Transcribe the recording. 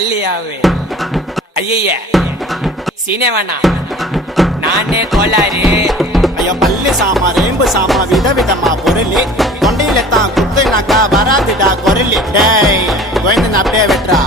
கல்லியாவே ஐய சீனே வேணாம் நானே கோளாறு. ஐயோ பல்லு சாமா ரேம்பு சாமா விதவிதமா பொருளி தொண்டையில தான் குத்துனாக்கா வராதுடா குரலி. டேய் கோயந்தன் அப்படியே வெட்டுறா.